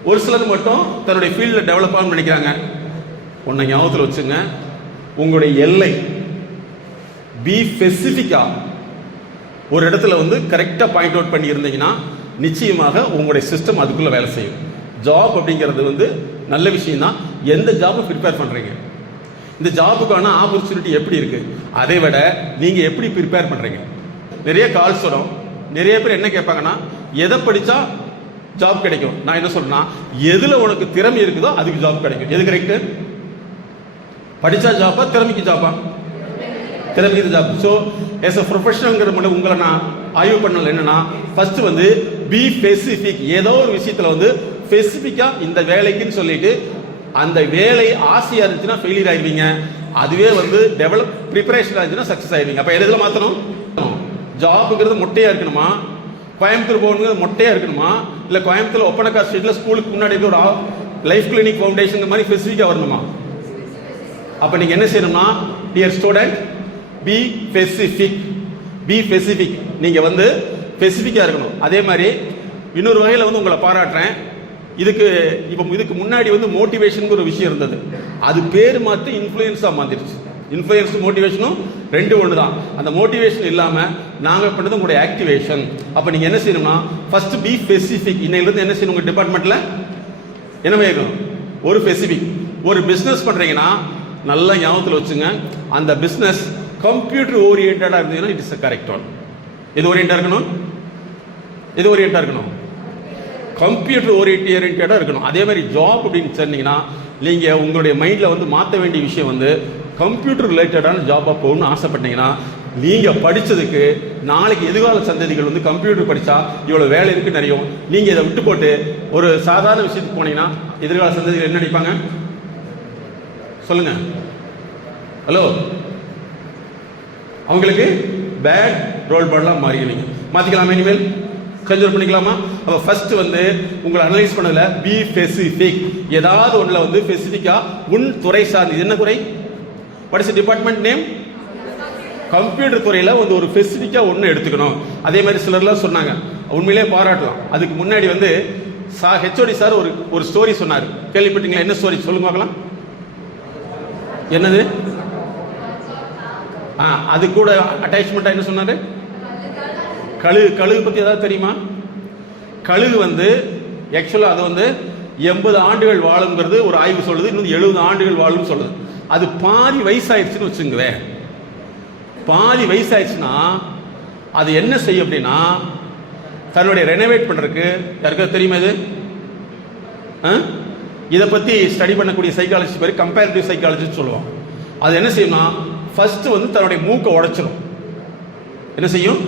ஒரு சிலர் மட்டும் தன்னுடைய ஃபீல்டில் டெவலப் ஆகணும்னு நினைக்கிறாங்க. ஒன்றை ஞாபகத்தில் வச்சுங்க, உங்களுடைய எல்லை பி ஸ்பெசிஃபிக்கா ஒரு இடத்துல வந்து கரெக்டாக பாயிண்ட் அவுட் பண்ணி இருந்தீங்கன்னா நிச்சயமாக உங்களுடைய சிஸ்டம் அதுக்குள்ளே வேலை செய்யும். ஜாப் அப்படிங்கிறது வந்து நல்ல விஷயம் தான். எந்த ஜாபை ப்ரிப்பேர் பண்ணுறீங்க, இந்த ஜாபுக்கான ஆப்பர்ச்சுனிட்டி எப்படி இருக்கு, அதை விட நீங்கள் எப்படி ப்ரிப்பேர் பண்ணுறீங்க. நிறைய கால்ஸ் வரும். நிறைய பேர் என்ன கேட்பாங்கன்னா, எதை படித்தா ஜாப் கிடைக்கும்? நான் என்ன சொல்றேன்னா, எதுல உனக்கு திறமை இருக்குதோ அதுக்கு ஜாப் கிடைக்கும். எது கரெக்ட்? படிச்சா ஜாப்பா, திறமைக்கு ஜாப்பா? திறமைக்கு ஜாப். ஸோ எஸ் அ ப்ரொஃபஷனல்ங்கிற மட்டும் உங்களை நான் ஆய்வு பண்ணல. என்னன்னா, ஃபர்ஸ்ட் வந்து பி ஸ்பெசிஃபிக். ஏதோ ஒரு விஷயத்துல வந்து ஸ்பெசிஃபிக்கா இந்த வேலைக்குன்னு சொல்லிட்டு அந்த வேலை ஆசையா இருந்துச்சுன்னா ஃபெயிலியர் ஆயிடுவீங்க. அதுவே வந்து டெவலப் ப்ரிப்பரேஷன் ஆச்சுன்னா சக்சஸ் ஆயிடுவீங்க. அப்ப எதுல மாத்தணும்? ஜாப்புங்கிறது மொட்டையா இருக்கணுமா, கோயம்புத்தூர் போகணுங்கிறது மொட்டையா இருக்கணுமா, இல்ல கோயம்புத்தூர் ஒப்பனக்கார் ஸ்ட்ரீட்ல ஸ்கூலுக்கு முன்னாடி ஒரு லைஃப் கிளினிக் ஃபவுண்டேஷன் மாதிரி ஸ்பெசிஃபிக்கா வரணுமா? அப்ப நீங்க என்ன செய்யணும்னா, டியர் ஸ்டூடெண்ட், பி ஸ்பெசிஃபிக். நீங்க வந்து ஸ்பெசிஃபிக்கா இருக்கணும். அதே மாதிரி இன்னொரு வகையில் வந்து உங்களை பாராட்டுறேன். இதுக்கு முன்னாடி வந்து மோட்டிவேஷன் ஒரு விஷயம் இருந்தது, அது பேர் மாற்றி இன்ஃப்ளூயன்ஸா மாத்திருச்சு. இன்ஃப்ளூயன்ஸ் மோட்டிவேஷனும் ரெண்டு ஒன்று தான். அந்த மோட்டிவேஷன் இல்லாமல் நாங்கள் பண்ணது உங்களுடைய ஆக்டிவேஷன். அப்போ நீங்கள் என்ன செய்யணும்னா, ஃபர்ஸ்ட் பி ஸ்பெசிஃபிக். இன்னையிலிருந்து என்ன செய்யணும், உங்கள் டிபார்ட்மெண்ட்டில் என்ன வேணும்? ஒரு ஸ்பெசிஃபிக். ஒரு பிஸ்னஸ் பண்ணுறீங்கன்னா நல்லா ஞாபகத்தில் வச்சுங்க, அந்த பிஸ்னஸ் கம்ப்யூட்டர் ஓரியன்டாக இருந்தீங்கன்னா இட் இஸ் கரெக்ட் ஒன். எது ஓரியன்டாக இருக்கணும்? கம்ப்யூட்டர் ஓரியன்டாக இருக்கணும். அதே மாதிரி ஜாப் அப்படின்னு சொன்னீங்கன்னா நீங்கள் உங்களுடைய மைண்டில் வந்து மாற்ற வேண்டிய விஷயம் வந்து கம்ப்யூட்டர் ரிலேட்டடான ஜாபாக போகணும்னு ஆசைப்பட்டீங்கன்னா, நீங்கள் படித்ததுக்கு நாளைக்கு எதிர்கால சந்ததிகள் வந்து கம்ப்யூட்டர் படித்தா இவ்வளோ வேலை இருக்குன்னு நிறையும். நீங்கள் இதை விட்டு போட்டு ஒரு சாதாரண விஷயத்துக்கு போனீங்கன்னா எதிர்கால சந்ததிகள் என்ன நினைப்பாங்க? சொல்லுங்க. ஹலோ, அவங்களுக்கு பேட் ரோல் மாடலாக மாறிடுவீங்க. மாற்றிக்கலாமா? இனிமேல் கன்சிடர் பண்ணிக்கலாமா? அப்போ ஃபர்ஸ்ட் வந்து உங்களை அனலைஸ் பண்ணதுல பி ஸ்பெசிஃபிக். ஏதாவது ஒன்றில் வந்து ஸ்பெசிஃபிக்காக உன் துறை சார்ந்து. என்ன துறை? What is department name? Computer துறையில் வந்து ஒரு ஸ்பெசிஃபிக்காக ஒன்று எடுத்துக்கணும். அதே மாதிரி சிலர்லாம் சொன்னாங்க, உண்மையிலே பாராட்டலாம். அதுக்கு முன்னாடி வந்து ஹெச்ஓடி சார் ஒரு ஸ்டோரி சொன்னார். கேள்விப்பட்டீங்களா? என்ன ஸ்டோரி சொல்லுங்க பார்க்கலாம். என்னது? அது கூட அட்டாச்மெண்ட்டாக என்ன சொன்னார்? கழுகு பற்றி ஏதாவது தெரியுமா? கழுகு வந்து ஆக்சுவலாக அது வந்து 80 ஆண்டுகள் வாழுங்கிறது ஒரு ஆய்வு சொல்லுது. இன்னும் 70 ஆண்டுகள் வாழும் சொல்லுது. அது பாதி வயசாயிடுச்சுன்னு வச்சுங்களேன். பாதி வயசாயிடுச்சுன்னா அது என்ன செய்யும் அப்படின்னா, தன்னுடைய ரெனோவேட் பண்ணுறதுக்கு, யாருக்காவது தெரியுமா இது? இதை பற்றி ஸ்டடி பண்ணக்கூடிய சைக்காலஜி பேர் கம்பேரிட்டிவ் சைக்காலஜின்னு சொல்லுவோம். அது என்ன செய்யும்னா, ஃபர்ஸ்ட் வந்து தன்னுடைய மூக்கை உடைச்சிடும். என்ன செய்யும்?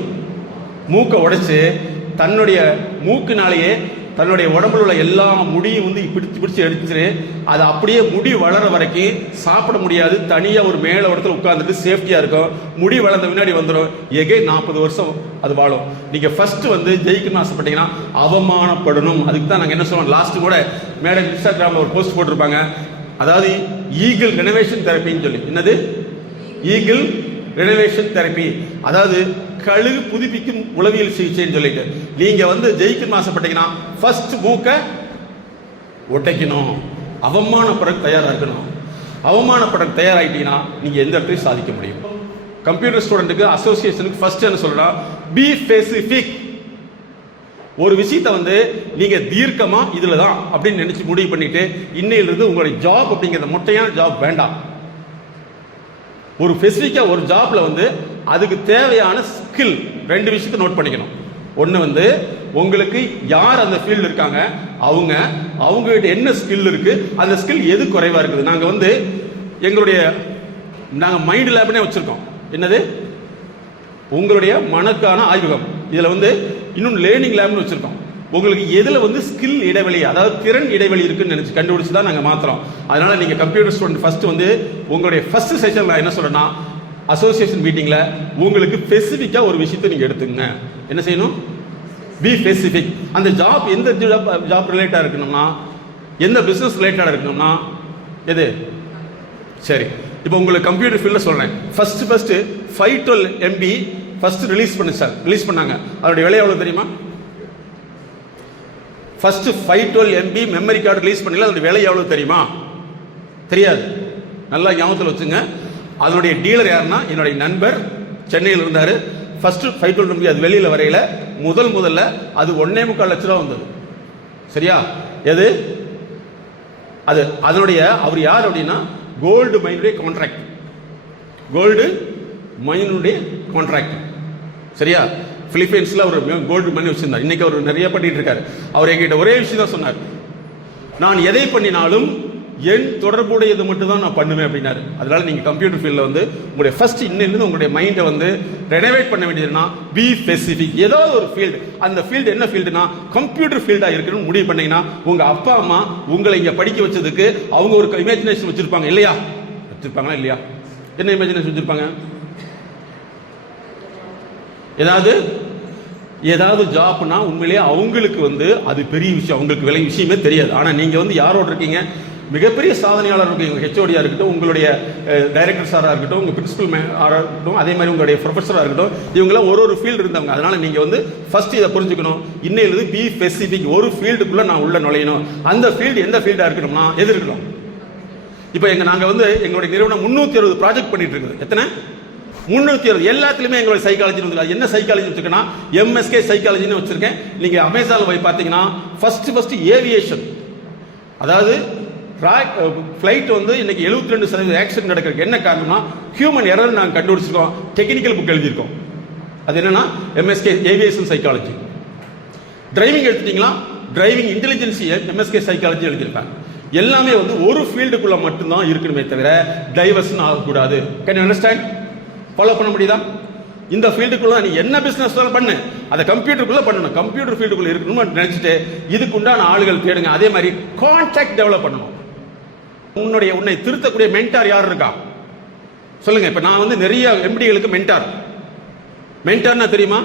மூக்கை உடைச்சு தன்னுடைய மூக்குனாலேயே தன்னுடைய உடம்புல உள்ள எல்லா முடியும் வந்து பிடிச்சு எடுத்துட்டு அது அப்படியே முடி வளர வரைக்கும் சாப்பிட முடியாது. தனியாக ஒரு மேலே இடத்துல உட்காந்துட்டு சேஃப்டியாக இருக்கும். முடி வளர்ந்த முன்னாடி வந்துடும். 40 வருஷம் அது வாழும். நீங்கள் ஃபர்ஸ்ட் வந்து ஜெயிக்கணும்னு ஆசைப்பட்டீங்கன்னா அவமானப்படணும். அதுக்கு தான் நாங்கள் என்ன சொல்லுவோம், லாஸ்ட்டு கூட மேடம் இன்ஸ்டாகிராமில் ஒரு போஸ்ட் போட்டிருப்பாங்க. அதாவது ஈகிள் ரெனோவேஷன் தெரப்பின்னு சொல்லி. என்னது? Eagle renovation therapy. அதாவது கழுகு புதுப்பிக்கும் உளவியல் சிகிச்சைன்னு சொல்லிட்டு நீங்க வந்து ஜெயிக்கணும் ஆசைப்பட்டீங்கன்னா ஃபர்ஸ்ட் மூக்கை ஒட்டைக்கணும். அவமானப்பட தயாரா இருக்கணும். அவமானப்பட தயாராகிட்டீங்கன்னா நீங்க எந்த இடத்துலையும் சாதிக்க முடியும். கம்ப்யூட்டர் ஸ்டூடெண்ட்டுக்கு அசோசியேஷனுக்கு ஃபர்ஸ்ட் என்ன சொல்றா, பி ஸ்பெசிஃபிக். ஒரு விஷயத்தை வந்து நீங்க தீர்க்கமா இதுல தான் அப்படின்னு நினைச்சு முடிவு பண்ணிட்டு இன்னையிலிருந்து உங்களுடைய ஜாப் அப்படிங்கிற மொட்டையான ஜாப் வேண்டாம். ஒரு ஸ்பெசிஃபிக்கா ஒரு ஜாப்ல வந்து அதுக்கு தேவையான ஸ்கில் 2 விஷயத்தை நோட் பண்ணிக்கணும். ஒன்று வந்து உங்களுக்கு யார் அந்த ஃபீல்டு இருக்காங்க, அவங்ககிட்ட என்ன ஸ்கில் இருக்கு, அந்த ஸ்கில் எது குறைவா இருக்குது. நாங்கள் வந்து நாங்கள் மைண்ட் லேப்னே வச்சிருக்கோம். என்னது? உங்களுடைய மனக்கான ஆய்வகம். இதில் வந்து இன்னும் லேர்னிங் லேப்னு வச்சிருக்கோம். உங்களுக்கு எதில் வந்து ஸ்கில் இடைவெளி, அதாவது திறன் இடைவெளி இருக்குன்னு நினச்சி கண்டுபிடிச்சு தான் நாங்கள் மாற்றுறோம். அதனால் நீங்கள் கம்ப்யூட்டர் ஸ்டூடெண்ட் ஃபர்ஸ்ட் வந்து உங்களுடைய ஃபர்ஸ்ட் செஷன் நான் என்ன சொல்கிறேன்னா, அசோசியேஷன் மீட்டிங்கில் உங்களுக்கு ஸ்பெசிஃபிக்காக ஒரு விஷயத்தை நீங்கள் எடுத்துங்க. என்ன செய்யணும்? B specific. அந்த ஜாப் எந்த ஜாப் ரிலேட்டாக இருக்கணும்னா, எந்த பிஸ்னஸ் ரிலேட்டடாக இருக்கணும்னா எது? சரி, இப்போ உங்களுக்கு கம்ப்யூட்டர் ஃபீல்டில் சொல்கிறேன். ஃபர்ஸ்ட் 512 MB ஃபர்ஸ்ட் ரிலீஸ் பண்ணாங்க. அதோடைய விலை எவ்வளோ தெரியுமா? First 512 MB memory card release பண்ணல. அதோட விலை எவ்வளவு தெரியுமா? தெரியாது. நல்லா ஞாபகத்தில் வச்சுங்க. அதனுடைய டீலர் யாருன்னா என்னுடைய நண்பர், சென்னையில் இருந்தார். ஃபர்ஸ்ட் 512 MB அது வெளியில் வரையில முதல்ல அது 1.25 லட்ச ரூபா வந்தது. சரியா? எது அது? அதனுடைய அவர் யார் அப்படின்னா கோல்டு மைனுடைய கான்ட்ராக்ட். கோல்டு மைனுடைய கான்ட்ராக்ட். சரியா? பிலிப்பைன்ஸ்ல ஒரு கோல்டு மணி வச்சிருந்தார். இன்னைக்கு அவர் நிறைய பண்ணிட்டு இருக்காரு. அவர் எங்கிட்ட ஒரே விஷயம் தான் சொன்னார், நான் எதை பண்ணினாலும் என் தொடர்புடையது மட்டும் தான் நான் பண்ணுவேன் அப்படின்னாரு. அதனால நீங்க கம்ப்யூட்டர் ஃபீல்டில் வந்து உங்களுடைய ஃபர்ஸ்ட் இன்னிலிருந்து உங்களுடைய மைண்டை வந்து ரெனோவேட் பண்ண வேண்டியதுன்னா பி ஸ்பெசிஃபிக். ஏதாவது ஒரு ஃபீல்டு, அந்த ஃபீல்டு என்ன ஃபீல்டுனா கம்ப்யூட்டர் ஃபீல்டாக இருக்குன்னு முடிவு பண்ணீங்கன்னா உங்க அப்பா அம்மா உங்களை இங்கே படிக்க வச்சதுக்கு அவங்க ஒரு இமேஜினேஷன் வச்சிருப்பாங்க இல்லையா? வச்சிருப்பாங்களா இல்லையா? என்ன இமேஜினேஷன் வச்சிருப்பாங்க? ஏதாவது ஜாப்னா உண்மையிலேயே அவங்களுக்கு வந்து அது பெரிய விஷயம், அவங்களுக்கு விலை விஷயமே தெரியாது. ஆனால் நீங்கள் வந்து யாரோட இருக்கீங்க? மிகப்பெரிய சாதனையாளர் இருக்கீங்க. ஹெச்ஓடியாக இருக்கட்டும், உங்களுடைய டைரக்டர் சாராக இருக்கட்டும், உங்கள் பிரின்சிபல் ஆராக இருக்கட்டும், அதே மாதிரி உங்களுடைய ப்ரொஃபஸராக இருக்கட்டும், இவங்களாம் ஒரு ஃபீல்டு இருந்தவங்க. அதனால நீங்கள் வந்து ஃபர்ஸ்ட் இதை புரிஞ்சுக்கணும். இன்னையிலிருந்து பி ஸ்பெசிஃபிக். ஒரு ஃபீல்டுக்குள்ளே நான் உள்ள நுழையணும். அந்த ஃபீல்டு எந்த ஃபீல்டாக இருக்கணும்னா எது இருக்கணும்? இப்போ நாங்கள் வந்து எங்களுடைய நிறுவனம் 360 ப்ராஜெக்ட் பண்ணிட்டு இருக்குது. எத்தனை? 360. எல்லாத்துலயுமே எங்களுடைய சைக்காலஜி வந்து என்ன சைக்காலஜி வச்சிருக்கேன்னா MSK சைக்காலஜின்னு வச்சிருக்கேன். நீங்க அமேசான்ல போய் பார்த்தீங்கன்னா ஃபர்ஸ்ட் ஏவியேஷன், அதாவது ஃப்ளைட் வந்து இன்னைக்கு 72% ஆக்சிடென்ட் நடக்கிறதுக்கு என்ன காரணம்னா ஹியூமன் எரர் நாங்கள் கண்டுபிடிச்சிருக்கோம். டெக்னிக்கல் புக் எழுதியிருக்கோம். அது என்னன்னா MSK ஏவியேஷன் சைக்காலஜி. டிரைவிங் எடுத்துட்டீங்களா, டிரைவிங் இன்டெலிஜென்சி MSK சைக்காலஜி எழுதியிருப்பாங்க. எல்லாமே வந்து ஒரு ஃபீல்டுக்குள்ள மட்டும்தான் இருக்கணுமே தவிர டைவர்ஷன் ஆகக்கூடாது. Can you understand? ஃபாலோ பண்ண முடியுதா? இந்த ஃபீல்டுக்குள்ள நீ என்ன பிசினஸ் பண்ணு, அதை கம்ப்யூட்டருக்குள்ள பண்ணணும். கம்ப்யூட்டர் ஃபீல்டுக்குள்ள இருக்கணும்னு நினைச்சிட்டு இதுக்கு உண்டான ஆளுகள் தேடுங்க. அதே மாதிரி கான்டாக்ட் டெவலப் பண்ணணும். உன்னை திருத்தக்கூடிய மென்டார் யார் இருக்கா சொல்லுங்க. இப்ப நான் வந்து நிறைய எம்டிகளுக்கு மென்டார்னா தெரியுமா?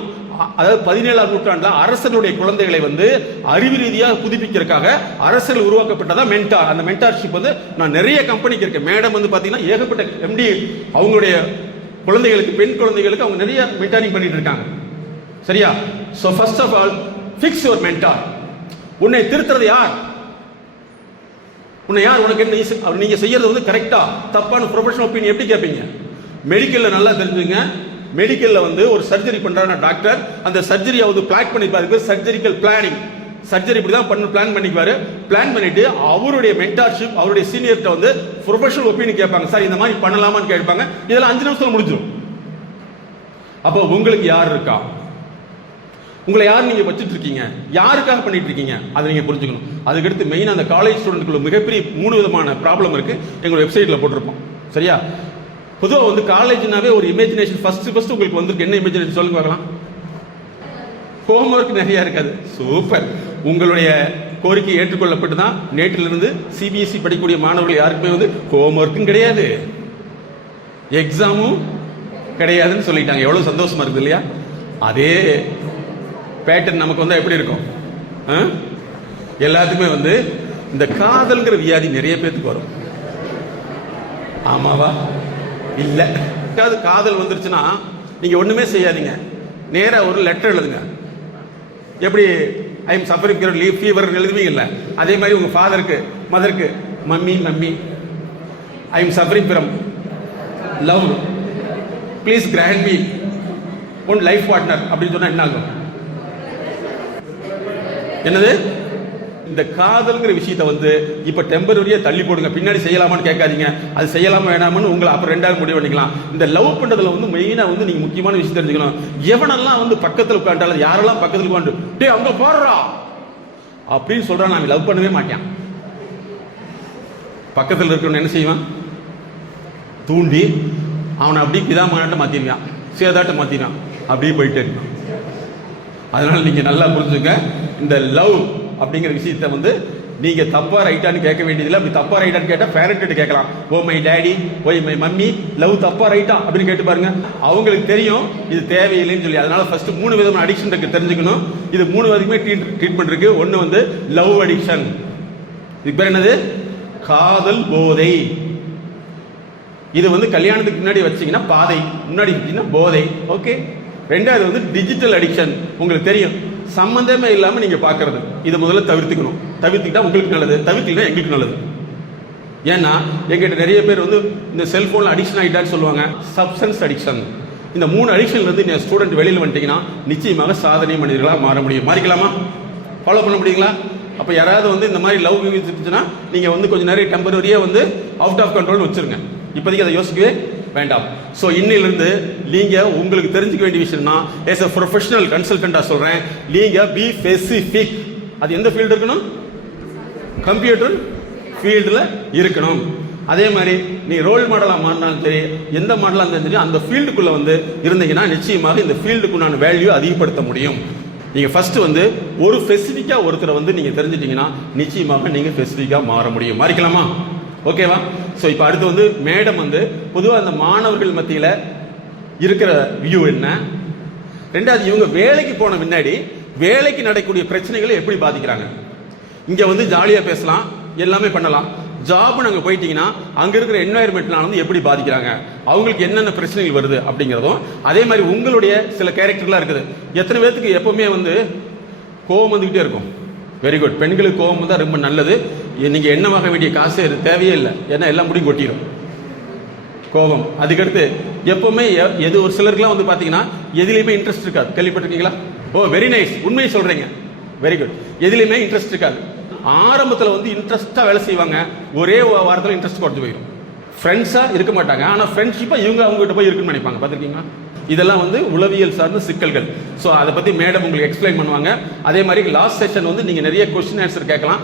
அதாவது 17ஆம் நூற்றாண்டுல அரசனுடைய குழந்தைகளை வந்து அறிவு ரீதியாக புதுப்பிக்கிறதுக்காக அரசர்கள் உருவாக்கப்பட்டதா மென்டார். அந்த மென்டார்ஷிப் வந்து நான் நிறைய கம்பெனிக்கு இருக்கேன். மேடம் வந்து பாத்தீங்கன்னா ஏகப்பட்ட எம்டி அவங்களுடைய குழந்தைகளுக்கு, பெண் குழந்தைகளுக்கு அவங்க நிறைய மென்டாரிங் பண்ணிட்டு இருக்காங்க. சரியா? So first of all fix your mentor. உன்னை திருத்துறது யார்? உனக்கு என்ன நீங்க செய்யறது வந்து கரெக்டா தப்பான ப்ரொஃபஷனல் ஒப்பீனியன் எப்படி கேட்பீங்க? மெடிக்கல்ல நல்லா தெரிஞ்சுங்க. மெடிக்கல்ல வந்து ஒரு சர்ஜரி பண்றாங்க டாக்டர், அந்த சர்ஜரியை வந்து பிளான் பண்ணிப்பாரு, சர்ஜரிக்கல் பிளானிங். சர்ஜரி இப்படி தான் பிளான் பண்ணிக்குவாரு. பிளான் பண்ணிட்டு அவருடைய மென்டார்ஷிப், அவருடைய சீனியர்கிட்ட வந்து ப்ரொஃபஷனல் ஒப்பீனியன் கேட்பாங்க. சார் இந்த மாதிரி பண்ணலாமான்னு கேட்பாங்க. இதெல்லாம் 5 நிமிஷத்துல முடிஞ்சிடும். அப்போ உங்களுக்கு யார் இருக்கா? உங்களை யார் நீங்க வச்சுட்டு இருக்கீங்க? யாருக்காக பண்ணிட்டு இருக்கீங்க? அதை நீங்க புரிஞ்சுக்கணும். அதுக்கடுத்து மெயின் அந்த காலேஜ் ஸ்டூடெண்ட்குள்ள மிகப்பெரிய 3 விதமான ப்ராப்ளம் இருக்கு. எங்களோட வெப்சைட்ல போட்டிருப்போம். சரியா? பொதுவாக வந்து காலேஜ்னாவே ஒரு இமேஜினேஷன் ஃபர்ஸ்ட் உங்களுக்கு வந்திருக்கு. என்ன இமேஜினேஷன் சொல்லுங்க பார்க்கலாம். ஹோம்ஒர்க் நிறைய இருக்காது. சூப்பர். உங்களுடைய கோரிக்கை ஏற்றுக்கொள்ளப்பட்டு தான் நேற்றிலிருந்து சிபிஎஸ்இ படிக்கக்கூடிய மாணவர்கள் யாருக்குமே வந்து ஹோம்ஒர்க்கும் கிடையாது, எக்ஸாமும் கிடையாதுன்னு சொல்லிட்டாங்க. எவ்வளவு சந்தோஷமா இருக்குது இல்லையா? அதே பேட்டர்ன் நமக்கு வந்து எப்படி இருக்கும்? எல்லாத்துக்குமே வந்து இந்த காதல்ங்கிற வியாதி நிறைய பேத்துக்கு வரும். ஆமாவா? இல்ல. காதல் வந்துருச்சுன்னா நீங்க ஒண்ணுமே செய்யாதீங்க, நேரா ஒரு லெட்டர் எழுதுங்க. எப்படி I am suffering leave fever எழுதுவீங்கல்ல, அதே மாதிரி உங்க ஃபாதருக்கு மதருக்கு mummy I am suffering from love, please grant me one life partner அப்படின்னு சொன்னா என்ன ஆகும்? என்னது? இந்த காதல்ங்கிற விஷயத்தை வந்து இப்ப டெம்பரரியா தள்ளி போடுங்க. பின்னாடி செய்யலாமான்னு கேட்காதீங்க. அது செய்யலாமா வேணாமனு உங்களை அப்புறம் 2 முடிவு பண்ணிக்கலாம். இந்த லவ் பண்றதுல வந்து மெயினா வந்து நீங்க முக்கியமான விஷயம் தெரிஞ்சுக்கணும். எவனெல்லாம் வந்து பக்கத்துல உட்காண்டாலும், யாரெல்லாம் பக்கத்துல உட்காந்து டேய் அங்க போடுறா அப்படின்னு சொல்றான், நான் லவ் பண்ணவே மாட்டேன். பக்கத்தில் இருக்கவன் என்ன செய்வான்? தூண்டி அவனை அப்படி பிதாமகனாட்ட மாத்திடுவான், சேதாட்ட மாத்திடுவான், அப்படியே போயிட்டே இருக்கான். அதனால நீங்க நல்லா புரிஞ்சுங்க, இந்த லவ் அப்படிங்கிற விஷயத்தை வந்து நீங்க தப்பா ரைட்டான்னு கேட்க வேண்டியதில்லை. அப்படி தப்பா ரைட்டான்னு கேட்டா பேரண்ட் கேட்கலாம். ஓ மை டேடி, ஓய் மை மம்மி, லவ் தப்பா ரைட்டா அப்படின்னு கேட்டு பாருங்க. அவங்களுக்கு தெரியும் இது தேவையில்லைன்னு சொல்லி. அதனால ஃபர்ஸ்ட் 3 விதமான அடிக்ஷன் இருக்கு, தெரிஞ்சுக்கணும். இது 3 வரைக்குமே ட்ரீட்மெண்ட் இருக்கு. ஒன்னு வந்து லவ் அடிக்ஷன், இதுக்கு பேர் என்னது? காதல் போதை. இது வந்து கல்யாணத்துக்கு முன்னாடி வச்சீங்கன்னா பாதை, முன்னாடி வச்சீங்கன்னா போதை. ஓகே. 2வது வந்து டிஜிட்டல் அடிக்ஷன். உங்களுக்கு தெரியும், சம்பந்தமே இல்லாம நீங்க பாக்குறது. இதை முதல்ல தவிர்த்துக்கணும். தவிர்த்துக்கிட்டா உங்களுக்கு நல்லது, தவிர்த்துக்கிட்டா எங்களுக்கு நல்லது. ஏன்னா எங்கிட்ட நிறைய பேர் வந்து இந்த செல்போன்ல அடிக்ஷன் ஆகிட்டான்னு சொல்லுவாங்க. Substance addiction. இந்த 3 அடிக்ஷன்ல இருந்து நீங்க ஸ்டூடெண்ட் வெளியில் வந்துட்டீங்கன்னா நிச்சயமாக சாதனை மனிதர்களாக மாற முடியும். மாறிக்கலாமா? ஃபாலோ பண்ண முடியுங்களா? அப்ப யாராவது வந்து இந்த மாதிரி லவ் இருந்துச்சுன்னா நீங்க வந்து கொஞ்சம் நிறைய டெம்பரரியா வந்து அவுட் ஆஃப் கண்ட்ரோல் வச்சிருங்க. இப்போதைக்கு அதை யோசிக்கவே வேண்டாம். ஸோ இன்னிலிருந்து நீங்க உங்களுக்கு தெரிஞ்சுக்க வேண்டிய விஷயம்னா, as a professional consultant சொல்றேன், நீங்க பி ஸ்பெசிபிக். அது எந்த ஃபீல்டு இருக்கணும்? கம்ப்யூட்டர் ஃபீல்டில் இருக்கணும். அதே மாதிரி நீ ரோல் மாடலாக மாறினாலும் சரி, எந்த மாடலாக இருந்தாலும் சரி, அந்த ஃபீல்டுக்குள்ள வந்து இருந்தீங்கன்னா நிச்சயமாக இந்த ஃபீல்டுக்குண்டான வேல்யூ அதிகப்படுத்த முடியும். நீங்க ஃபர்ஸ்ட் வந்து ஒரு ஸ்பெசிபிக்கா ஒருத்தரை வந்து நீங்க தெரிஞ்சிட்டீங்கன்னா நிச்சயமாக நீங்க ஸ்பெசிபிக்கா மாற முடியும். மாறிக்கலாமா? ஓகேவா? ஸோ இப்போ அடுத்து வந்து மேடம் வந்து பொதுவாக அந்த மாணவர்கள் மத்தியில் இருக்கிற வியூ என்ன, 2வது இவங்க வேலைக்கு போன முன்னாடி வேலைக்கு நடக்கக்கூடிய பிரச்சனைகளை எப்படி பாதிக்கிறாங்க. இங்க வந்து ஜாலியா பேசலாம், எல்லாமே பண்ணலாம். ஜாப் நாங்க போயிட்டீங்கன்னா அங்க இருக்கிற என்வாயர்மெண்ட்னால வந்து எப்படி பாதிக்கிறாங்க, அவங்களுக்கு என்னென்ன பிரச்சனைகள் வருது அப்படிங்கிறதும், அதே மாதிரி உங்களுடைய சில கேரக்டர்லாம் இருக்குது. எத்தனை பேருக்கு எப்பவுமே வந்து கோபம் வந்துகிட்டே இருக்கும்? Very good. பெண்களுக்கு கோபம் தான் ரொம்ப நல்லது. நீங்க என்ன வாங்க வேண்டிய காசு தேவையே இல்லை, ஏன்னா எல்லாம் முடியும் கொட்டிடும் கோபம். அதுக்கடுத்து எப்பவுமே எது ஒரு சிலருக்குலாம் வந்து பாத்தீங்கன்னா எதுலையுமே இன்ட்ரெஸ்ட் இருக்காது. கேள்விப்பட்டிருக்கீங்களா? ஓ வெரி நைஸ், உண்மையை சொல்றீங்க, வெரி குட். எதுலையுமே இன்ட்ரெஸ்ட் இருக்காது. ஆரம்பத்தில் வந்து இன்ட்ரெஸ்டா வேலை செய்வாங்க, ஒரே வாரத்தில் இன்ட்ரெஸ்ட் குறைஞ்சு போயிடும். ஃப்ரெண்ட்ஸா இருக்க மாட்டாங்க, ஆனா ஃப்ரெண்ட்ஷிப்பா இவங்க அவங்ககிட்ட போய் இருக்குன்னு நினைப்பாங்க. பார்த்துருக்கீங்களா? இதெல்லாம் வந்து உளவியல் சார்ந்த சிக்கல்கள். ஸோ அதை பத்தி மேடம் உங்களுக்கு எக்ஸ்பிளைன் பண்ணுவாங்க. அதே மாதிரி லாஸ்ட் செஷன் வந்து நீங்க நிறைய கொஸ்டின் ஆன்சர் கேட்கலாம்.